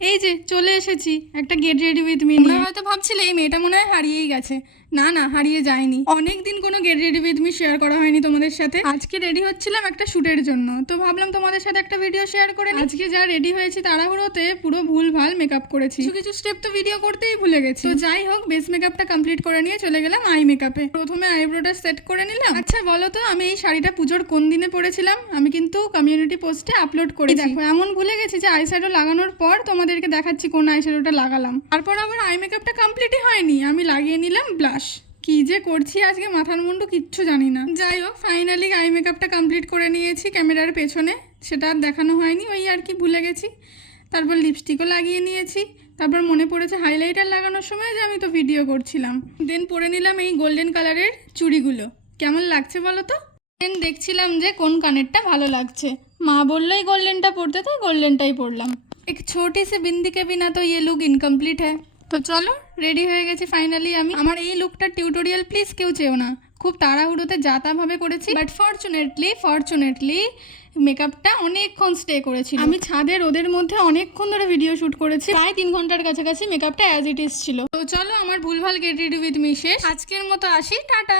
এই যে চলে এসেছি একটা গেট রেডি উইথ মি নিয়ে। হয়তো ভাবছিলে এই মেয়েটা মনে হয় হারিয়েই গেছে। না না, হারিয়ে যায়নি। অনেক দিন কোনো get ready with me share করা হয়নি তোমাদের সাথে। আজকে রেডি হচ্ছিলাম একটা শ্যুটের জন্য, তো ভাবলাম তোমাদের সাথে একটা ভিডিও শেয়ার করে নিই। আজকে যা রেডি হয়েছি তাড়াহুড়োতে পুরো ভুলভাল মেকআপ করেছি, কিছু কিছু স্টেপ তো ভিডিও করতেই ভুলে গেছি। তো যাই হোক, বেস মেকআপটা কমপ্লিট করে নিয়ে চলে গেলাম আই মেকআপে। প্রথমে আইব্রোটা সেট করে নিলাম। আচ্ছা বলো তো, আমি এই শাড়িটা পুজোর কোন দিনে পরেছিলাম? আমি কিন্তু কমিউনিটি পোস্টে আপলোড করি। দেখো এমন ভুলে গেছি যে আই শ্যাডো লাগানোর পর তোমাদেরকে দেখাচ্ছি কোন আই শ্যাডোটা লাগালাম। তারপর আবার আই মেকআপটা কমপ্লিটই হয়নি, আমি লাগিয়ে নিলাম ব্লাশ। কি যে করছি আজকে, মাথার মুন্ডু কিচ্ছু জানি না। যাই হোক, ফাইনালি আই মেকআপটা কমপ্লিট করে নিয়েছি ক্যামেরার পেছনে। সেটা আর দেখানো হয়নি, ওই আর কি ভুলে গেছি। তারপর লিপস্টিকও লাগিয়ে নিয়েছি। তারপর মনে পড়েছে হাইলাইটার লাগানোর সময় যে আমি তো ভিডিও করছিলাম। দেন পরে নিলাম এই গোল্ডেন কালারের চুড়িগুলো। কেমন লাগছে বলো তো? দেন দেখছিলাম যে কোন কানেরটা ভালো লাগছে। মা বললো এই গোল্ডেনটা পরতে, তাই গোল্ডেনটাই পরলাম। এক ছোটি সে বিন্দি কে বিনা তো ये লুক ইনকমপ্লিট হ্যায়। তো চলো, রেডি হয়ে গেছি ফাইনালি আমি। আমার এই লুকটার টিউটোরিয়াল প্লিজ কেউ চেও না, খুব তাড়াহুড়োতে যাতাভাবে করেছি। বাট ফরচুনেটলি মেকআপটা অনেকক্ষণ স্টে করেছিল। আমি ছাদে রোদের মধ্যে অনেকক্ষণ ধরে ভিডিও শ্যুট করেছি, প্রায় 3 ঘন্টার কাছাকাছি মেকআপটা অ্যাজ ইট ইজ ছিল। তো চলো, আমার ভুলভাল গেট রেডি উইথ মি শেষ। আজকের মতো আসি, টাটা।